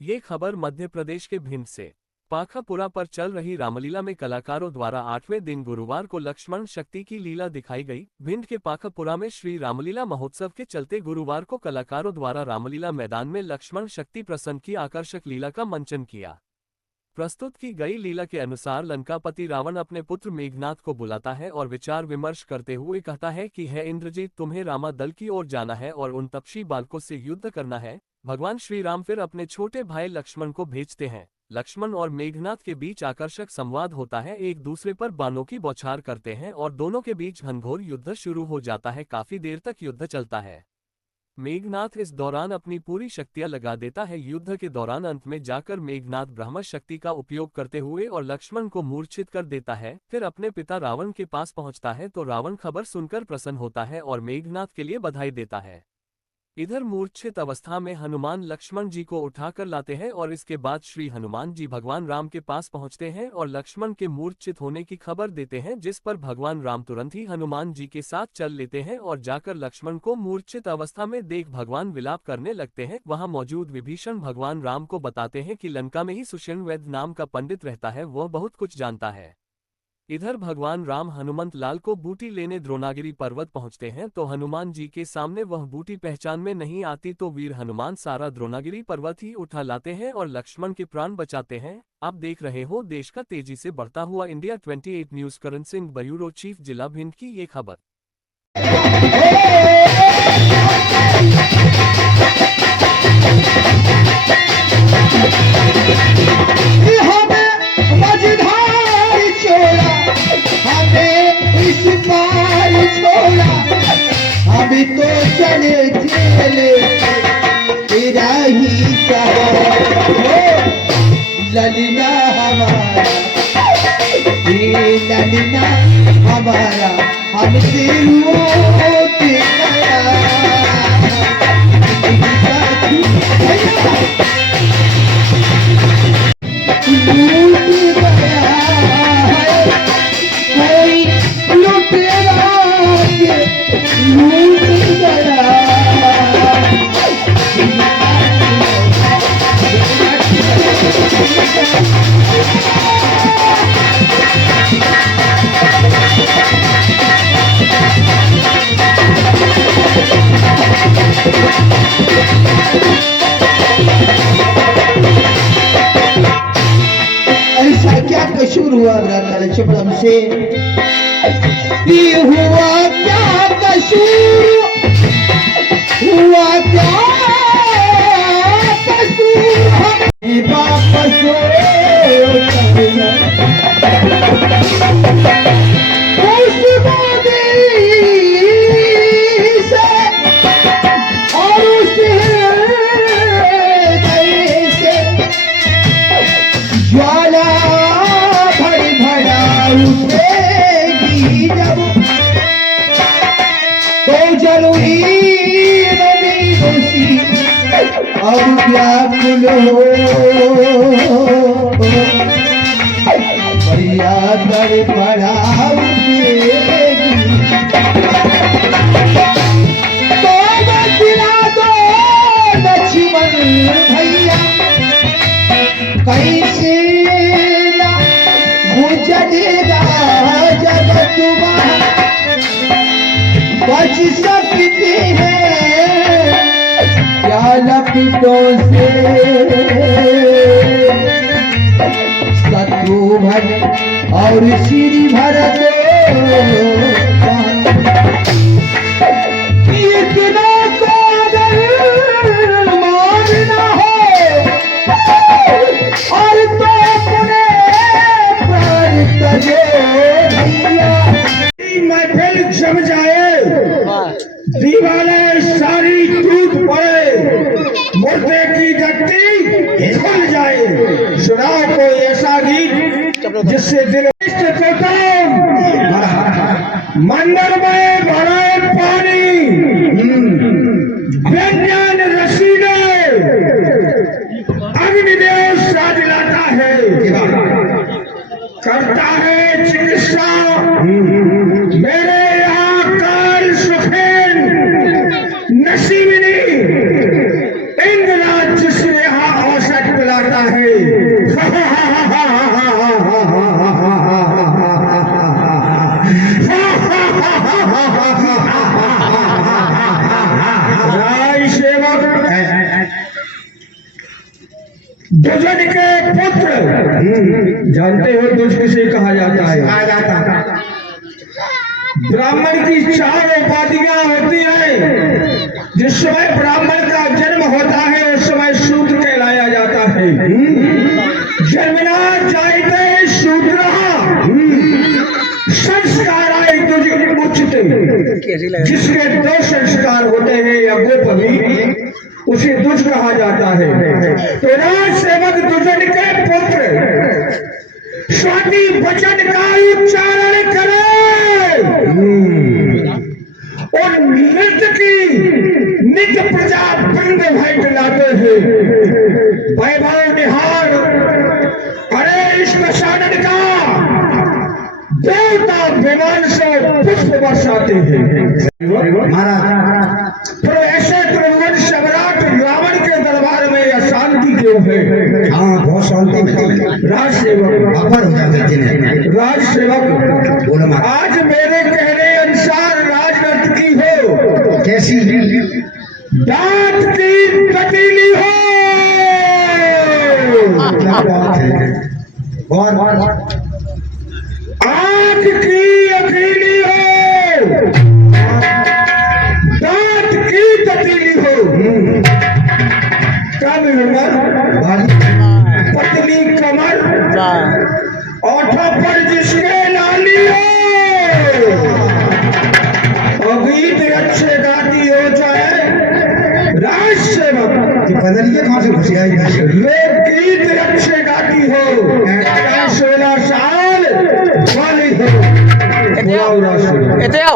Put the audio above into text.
ये खबर मध्य प्रदेश के भिंड से। पाखापुरा पर चल रही रामलीला में कलाकारों द्वारा 8वें दिन गुरुवार को लक्ष्मण शक्ति की लीला दिखाई गई। भिंड के पाखापुरा में श्री रामलीला महोत्सव के चलते गुरुवार को कलाकारों द्वारा रामलीला मैदान में लक्ष्मण शक्ति प्रसन्न की आकर्षक लीला का मंचन किया। प्रस्तुत की गई लीला के अनुसार लंकापति रावण अपने पुत्र मेघनाथ को बुलाता है और विचार विमर्श करते हुए कहता है कि है इंद्रजीत, तुम्हें रामा दल की ओर जाना है और उन तपसी बालकों से युद्ध करना है। भगवान श्री राम फिर अपने छोटे भाई लक्ष्मण को भेजते हैं। लक्ष्मण और मेघनाथ के बीच आकर्षक संवाद होता है, एक दूसरे पर बाणों की बौछार करते हैं और दोनों के बीच घनघोर युद्ध शुरू हो जाता है। काफी देर तक युद्ध चलता है। मेघनाथ इस दौरान अपनी पूरी शक्तियां लगा देता है। युद्ध के दौरान अंत में जाकर मेघनाथ ब्रह्म शक्ति का उपयोग करते हुए और लक्ष्मण को मूर्छित कर देता है। फिर अपने पिता रावण के पास पहुंचता है तो रावण खबर सुनकर प्रसन्न होता है और मेघनाथ के लिए बधाई देता है। इधर मूर्छित अवस्था में हनुमान लक्ष्मण जी को उठाकर लाते हैं और इसके बाद श्री हनुमान जी भगवान राम के पास पहुंचते हैं और लक्ष्मण के मूर्छित होने की खबर देते हैं, जिस पर भगवान राम तुरंत ही हनुमान जी के साथ चल लेते हैं और जाकर लक्ष्मण को मूर्छित अवस्था में देख भगवान विलाप करने लगते हैं। वहां मौजूद विभीषण भगवान राम को बताते हैं कि लंका में ही सुषेण वैद्य नाम का पंडित रहता है, वह बहुत कुछ जानता है। इधर भगवान राम हनुमंत लाल को बूटी लेने द्रोणागिरी पर्वत पहुंचते हैं तो हनुमान जी के सामने वह बूटी पहचान में नहीं आती तो वीर हनुमान सारा द्रोणागिरी पर्वत ही उठा लाते हैं और लक्ष्मण के प्राण बचाते हैं। आप देख रहे हो देश का तेजी से बढ़ता हुआ India 28 news. Karan Singh, bureau chief, जिला भिंड की ये खबर। अभी तो चले चले तेरा ही ललना हमारा, ये ललना हमारा हमसे लूट गया। कोई लुटेरा ऐसा क्या कसूर हुआ लक्ष्मण से? ये हुआ क्या कसूर, हुआ क्या कसूर? वापस उस मोदी से और उस हृदय से ज्वाला भरी भरा उठेगी जब, तो जरूरी नदी उसी अब व्याकुल हो भैया दर पड़ा उठेगी। तो बचला दो लक्ष्मण भैया, कैसे ना गुजरेगा जगत बच सकते हैं क्या लपटों से? शत्रुघ्न और श्री भरत इतना को अगर मानना हो और तो अपने प्राण तजे भैया। महफिल जम जाए, दीवारें सारी टूट पड़े, मुर्दे की गद्दी खुल जाए, सुनाओ कोई ऐसा गीत जिससे दिल मंदिर में भरा पानी, व्यंजन रसीले, अग्निदेव साज लाता है, करता है चिकित्सा। मेरे यहाँ काल सुखेन नसीबिनी इंद्रनाथ जिसने यहाँ औसत जाता है। राय सेवक दुजन के पुत्र, जानते हो दुज किसे कहा जाता है? ब्राह्मण की 4 उपाधियां होती हैं। जिस समय ब्राह्मण का जन्म होता है उस समय शूद्र कहलाया जाता है। जन्मना जायते शूद्रः संस्काराय तुज उच्यते। जिसके 2 संस्कार होते हैं या गोपवी, उसे दुज कहा जाता है। तो राज सेवक दुजन के पुत्र स्वाति वचन का उच्चारण करे और नृत्य की नित्य प्रजा वृंद भेंट लाते हैं। वैभव निहार अरे इस दशानन का देवता विमान से पुष्प बरसाते हैं। महाराज तो ऐसे त्रिभुवन सम्राट रावण के दरबार में अशांति क्यों है? हाँ, बहुत शांति है। राज सेवक अपर हो जाते हैं। राज सेवक बोलो, आज मेरे कहने अनुसार राजनर्तकी हो, कैसी? दांत की कटीली हो। क्या बात है? और आंख की अकेली हो, दांत की ततीली हो, कम उम्र, पतली कमर, ओठों पर जिसके लाली हो, और गीत अच्छे गाती हो चाहे राज सेवक, बदलिए कहाँ से खुशी आई? लोग गीत अच्छे गाती हो, 16 साल वाली हो। हेलो